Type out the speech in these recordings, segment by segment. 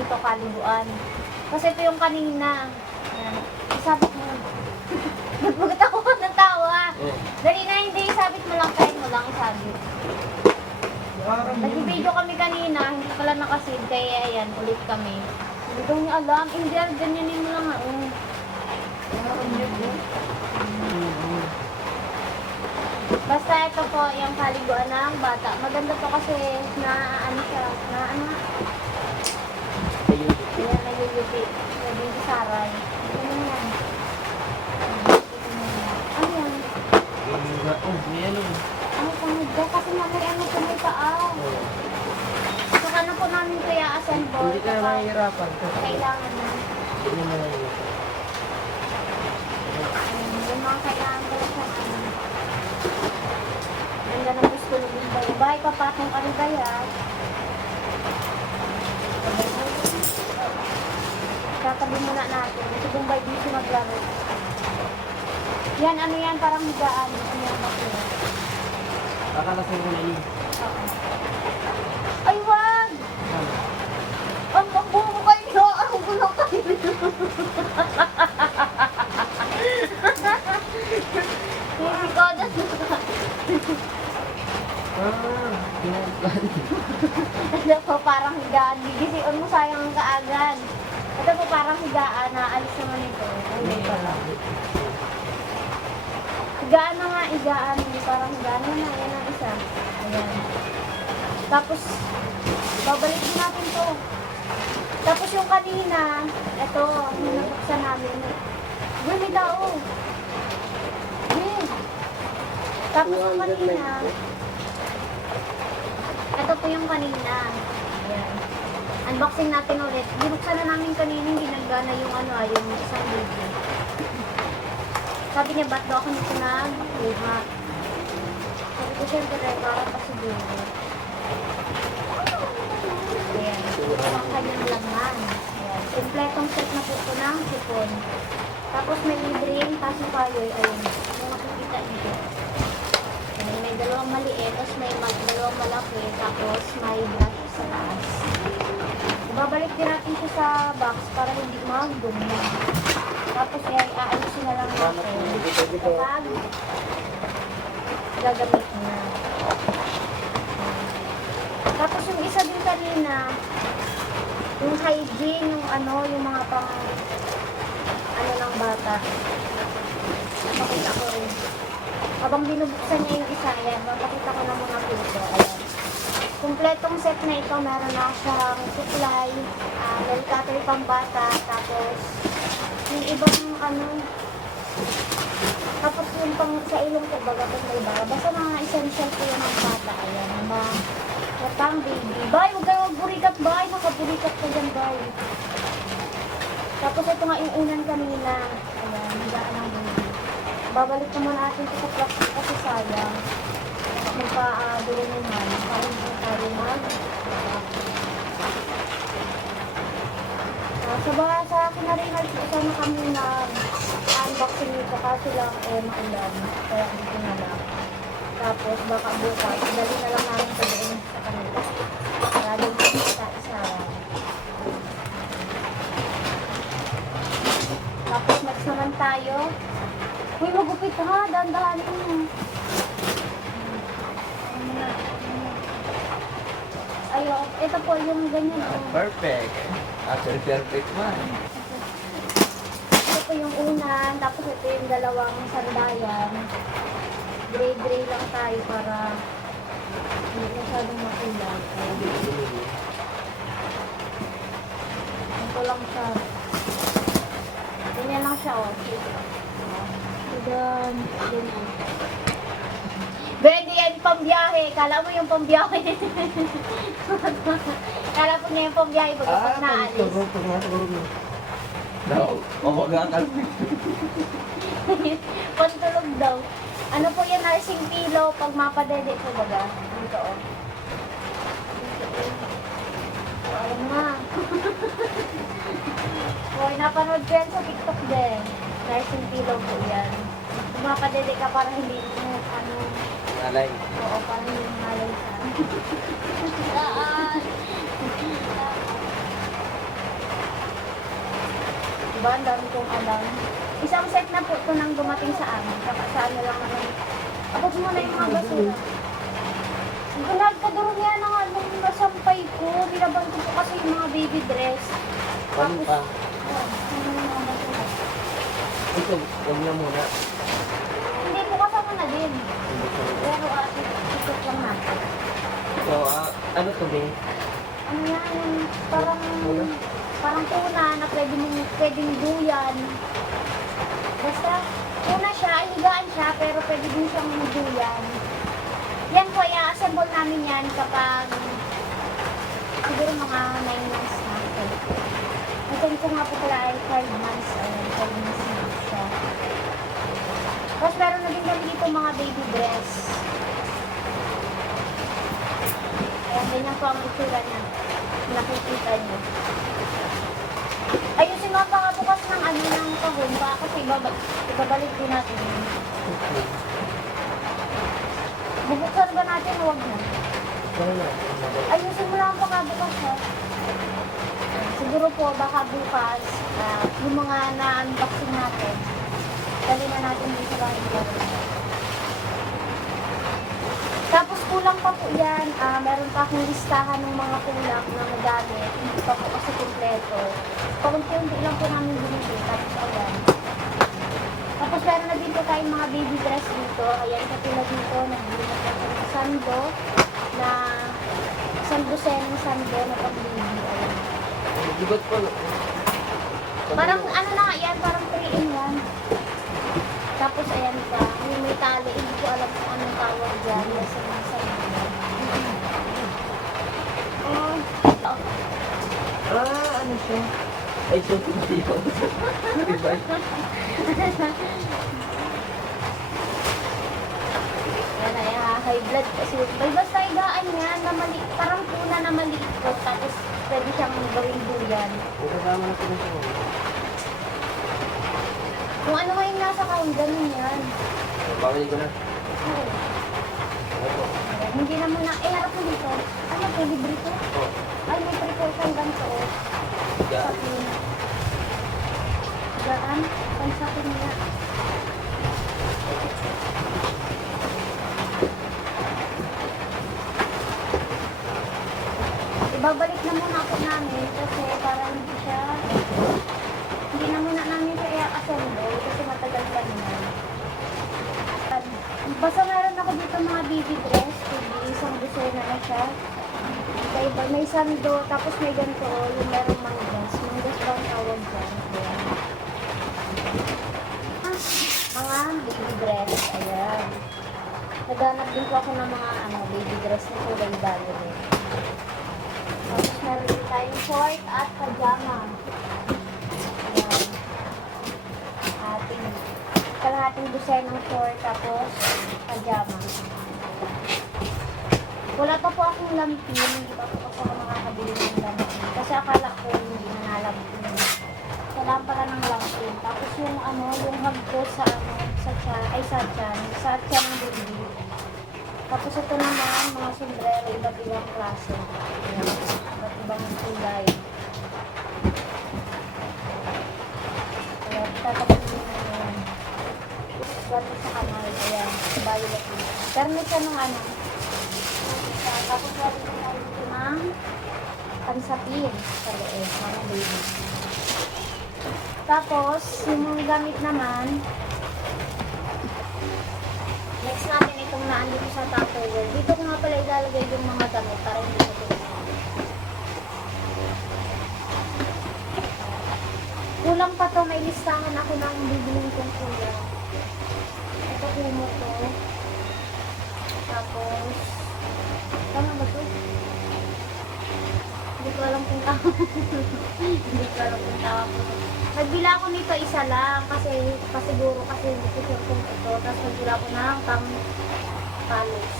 nabuksan na namin ito kaliguan. Kasi ito yung kanina. Ayan, isabit mo. Nagbagat ako ng tawa. Oh. Dali na, hindi. Isabit mo lang, kahit mo lang isabit. Nag-video kami kanina, hindi pala nakasave, kaya ayan, ulit kami. Hindi ko niya alam, hindi, ganyanin mo lang nga. Oh. Basta ito po, yung kaliguan ng bata. Maganda to kasi na ano siya, na ano, ayan, nagugupit. Nagugupit saray. Ano yan? Ano yan? Oh, may ano. Ano tamad ka? Kasi mamay ano po may paa. Oh. Saka na po namin kaya assemble. Mahihirapan. Kailangan na. Hindi mo mahihirapan. Um, yung mga kailangan ko sa ano. Ganda ng gusto ng. Bye, papatong ano ba yan? Tatabi muna natin. Si Bombay dito maglaro. Yan, ano yan? Parang higaan. Ano yan? bakit? Akala sa'yo ko na yun. Oo. Ay, wag! Ano? Ang pagbubo kayo! Ang gulo na. Ah. Ito po parang higaan. Gigisiun mo sayang ang kaagad. Ito po parang higaan na alis naman ito. Hindi. Higaan na nga, higaan. Parang higaan na na. Yan ang isa. Ayan. Tapos, babalik natin to. Tapos yung kanina, ito, yung nabuksan namin. May tao. Uy. Tapos yung kanina, ito po yung kanina. Ayan. Unboxing natin ulit. Binuksan na namin kanina, hindi naggana yung ano, ah, yung isang video. Sabi niya, ba't daw ako nito nagkuha? Sabi ko, syempre, para pa siguro. Ayan. Ito ang kanyang laman. Ayan. Kompletong set na po ito ng sipon. Tapos may libreng pacifier. Ayun. Yung makikita dito. Ayan, may dalawang maliit, tapos may ma- dalawang malaki, tapos may brush sa taas. Ibabalik din natin siya sa box para hindi magdumi. Tapos ay aalisin na lang natin kapag gagamit na. Tapos yung isa din kanina, yung hygiene, yung ano, yung mga pang ano ng bata. Pakita ko rin. Habang binubuksan niya yung isa, ayan, papakita ko na muna po ito. Ayan. Kompletong set na ito, meron na siyang supply, uh, nail cutter pang bata, tapos yung ibang ano, tapos yung pang sa ilong ko, baga kung may baga. Basta mga essential ko yung mga bata, ayan, mga pang baby. Bay, huwag ka magburikat, bay, nakaburikat ka dyan, bay. Tapos ito nga yung unan kanina, ayan, higaan ng baby. Babalik naman natin ito sa plastic kasi sayang. Magpa-dulo naman. Para hindi tayo mag Ah, sa ba sa akin na rin sana kami na unboxing nito kasi lang eh maulan. Kaya dito na lang. Tapos baka bukas, dali na lang namin ito doon sa kanila. Para doon sa isa. Tapos next naman tayo. Uy, ha, dandahanin mo. Ayo, ito po yung ganyan. Oh. Perfect. Actually, perfect man. Ito po yung unan, tapos ito yung dalawang sandayan. Gray-gray lang tayo para hindi masyadong makulay. Ayan. Ito lang siya. Ganyan lang siya, oh. Ganyan. Ganyan. Pwede yan pambiyahe. Kala mo yung pambiyahe. Kala po niya yung pambiyahe pag Ah, pag naalis. No, mamagalpi. Pantulog daw. Ano po yung nursing pillow pag mapadede po baga? Dito oh. Dito, oh. Oh, ayun na. Hoy, Napapanood ko yan sa TikTok din. Nursing pillow po yan. Pumapadede ka para hindi mo, ano, Alay. oo, para hindi mo malay sa... Daan! Diba, ang dami kong alam. Isang set na po ito nang dumating sa amin. Saka sa ano lang naman. Abot mo na yung mga basura. Gunag ka yan ang anong nasampay ko. Binabang ko po kasi yung mga baby dress. Paano pa? Oh, ano yung mga. Ito, huwag na muna. Hindi po kasama na din. Pero uh, ikot lang natin. So, ah, ano to, Bing? Ano yan, parang, Tuna? parang tuna na pwede mong, pwedeng duyan. Basta, tuna siya, higaan siya, pero pwede din siyang duyan. Yan po, i-assemble namin yan kapag siguro mga 9 months na. Ito ko nga po pala ay 5 months. Ayan, 5 months. Tapos meron na din kami dito mga baby dress. Ayan, ganyan po ang itsura niya. Nakikita niyo. Ayusin nga pa bukas ng ano ng kahon ba kasi ibaba, ibabalik din natin. Bubuksan ba natin o wag na? Ayusin mo lang baka bukas ha. Siguro po baka bukas ah, yung mga na-unboxing natin. Dali na natin dito sa bahay. Tapos kulang pa po yan. ah, meron pa akong listahan ng mga kulang na nagamit. Hindi pa po kasi kompleto. Paunti-unti lang po namin binili. Tapos ayan. Tapos meron na din po tayong mga baby dress dito. Ayan, katulad dito, nagbili na po ng sando na isang dosenang sando na pang-baby. Ayan. Gigot po. Parang ano na nga yan, parang ayan pa, yung may tali, hindi ko alam kung anong tawag dyan. Nasa mga sando. Oh, Ah, ano siya? Ay, so, hindi yun. Diba? Yan ay high blood kasi. May basta higaan yan na mali, parang tuna na maliit ko. Tapos pwede siyang gawing duyan. Kasama na siya. Kung ano nga yung nasa kain, ganun yan. Bawali ko na. Oo. Hindi na muna, eh harap mo dito. Ano, pwede libre? Oh, Ay, may precaution ganito. oh. higa. Sakin. Gaan, pansakin niya. Ibabalik na muna ako namin kasi para hindi siya hindi na muna namin siya i-assemble kasi matagal pa naman. Basta meron ako dito mga baby dress, isang dosena na siya. May, may sando, tapos may ganito, yung merong manggas. Manggas ba ang tawag dyan? Ah, mga baby dress, ayan. Naghanap din po ako ng mga ano, baby dress na kulay violet. Tapos meron din tayong short at pajama. Ayan. Ating kalahating design ng short tapos pajama. Wala pa po akong lampin, hindi pa po ako makakabili ng lampin. Kasi akala ko hindi na nalampin. Kailangan pala ng lampin. Tapos yung ano, yung hug ko sa ano, sa chan, ay sa chan, sa chan ng baby. Tapos ito naman, mga sombrero, iba't ibang klase. Iba't ibang kulay. Kaya tatapin mo na yan. Swerte sa kanal, ayan, violet. May siya ng ano, tapos tayo dito ng pansapin sa loob, mga baby. Tapos, yung gamit naman, next natin itong naandito sa Tupperware. Dito ko nga pala ilalagay yung mga gamit para hindi ko Kulang pa to, may listahan ako ng bibiling kong kulang. Ito kumo to. Tapos, tama ba to? Hindi ko alam kung tama. Hindi ko alam kung tama po. Nagbila ko nito isa lang kasi pasiguro kasi hindi ko sure kung ito. Tapos nagbila ko ng pang palos.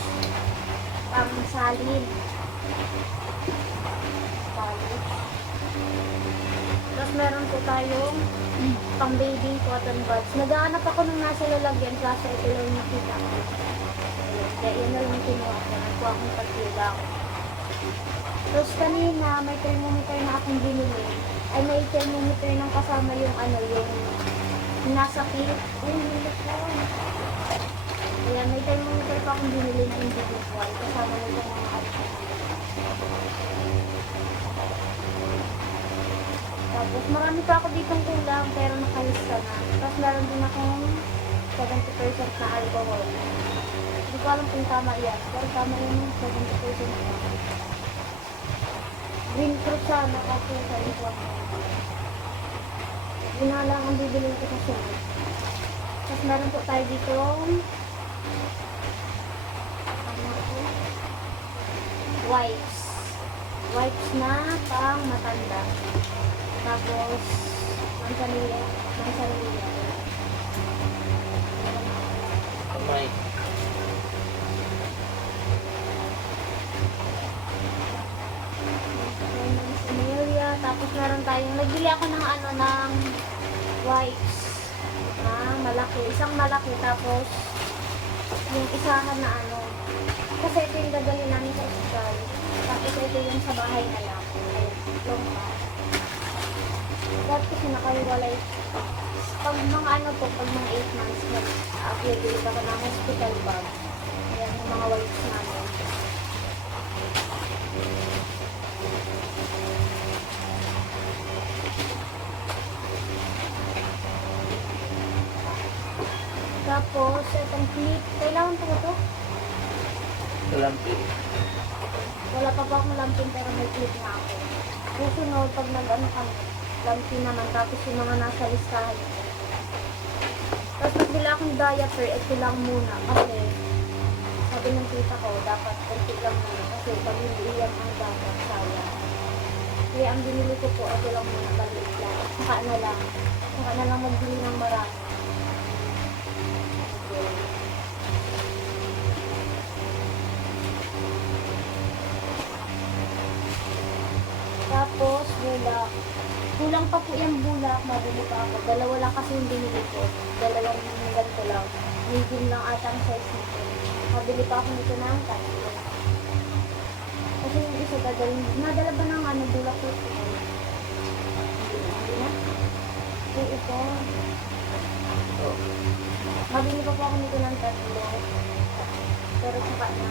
Pang salin. Palos. Tapos Tapos meron po tayong pang baby cotton buds. Naghahanap ako nung nasa lalagyan kaso ito lang yung nakita ko. Kaya yun na lang kinuha ko. Nagkuha akong pagkilang. Tapos kanina may thermometer na akong binili. Ay may thermometer nang kasama yung ano yung nasa kit. Ay, hindi ko. Ayan, may thermometer pa akong binili na individual. Kasama nito mga ano. Tapos marami pa ako ditong kulang pero nakalista na. Tapos meron din akong 70% na alcohol. Hindi ko alam kung tama yan. Pero tama yun yung 70% na. Green fruit sana kasi sa ito ako. Na lang ang bibili ko sunod. Tapos meron po tayo dito ito? Wipes. Wipes na pang matanda. Tapos, mansanilla. Mansanilla. Kamay. Mansanilla. Tapos meron tayong, nagbili ako ng ano, ng wipes. Na malaki. Isang malaki. Tapos, yung isahan na ano. Kasi ito yung dadali namin sa ospital. Tapos ito yung sa bahay na lang. Long bag. Dapat kasi nakaiwalay. Pag mga ano po, pag mga 8 months, mag-upgrade ako ng hospital bag. Ayan, yung mga wipes namin. Tapos, itong clip. Kailangan po ito? Kalampi. Wala pa po akong lampin pero may clip na ako. Susunod, pag nag-ano kami, lampin naman. Tapos yung mga nasa listahan. Tapos nagbila akong diaper, ito lang muna. Kasi, sabi ng tita ko, dapat konti lang muna. Kasi pag hindi iyan ang dapat, sayang. Kaya ang binili ko po, ito lang muna, balik lang. Saka na lang. Saka na lang magbili ng marami. Tapos, bulak. Kulang pa po yung bulak, mabili pa ako. Dalawa lang kasi yung binili ko. Dalawang ganito lang. Medium lang ata ang size nito. Mabili pa ako nito ng tatlo. Kasi yung isa dadalhin. Nadala ba ng ano, bulak ko? Hindi na. Yung ito. Mabili pa po ako nito ng tatlo. Pero saka na.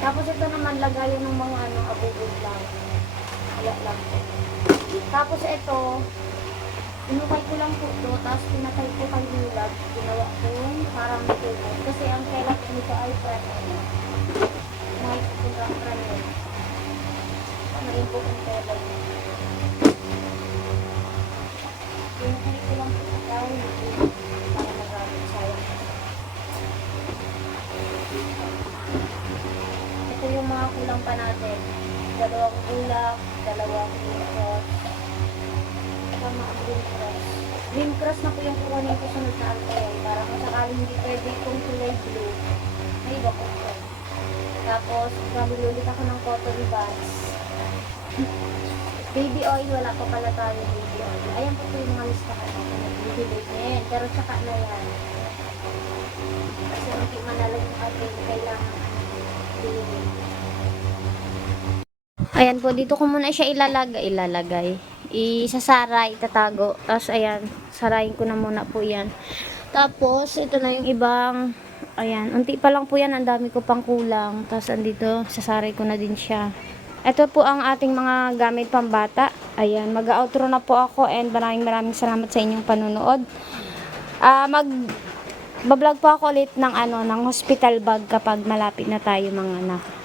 Tapos ito naman lagayan ng mga ano, abubog lang. Wala lang po. Tapos ito, inukay ko lang po ito, tapos pinatay ko kay Lulab. Ginawa kong parang tubo. Kasi Tapos, gagawin ulit ako ng cotton buds. baby oil, wala pa pala tayo baby oil. Ayan po po yung mga listahan ko. Na yan. Pero tsaka na yan. Kasi hindi manalag yung ating kailangan bilhin. Ayan po, dito ko muna siya ilalagay. Ilalagay. Isasara, itatago. Tapos ayan, sarayin ko na muna po yan. Tapos, ito na yung ibang, ayan, unti pa lang po yan, ang dami ko pang kulang. Tapos andito, sasaray ko na din siya. Ito po ang ating mga gamit pambata. Ayan, mag-outro na po ako and maraming maraming salamat sa inyong panunood. Ah, mag bablog po ako ulit ng ano, ng hospital bag kapag malapit na tayo mga anak.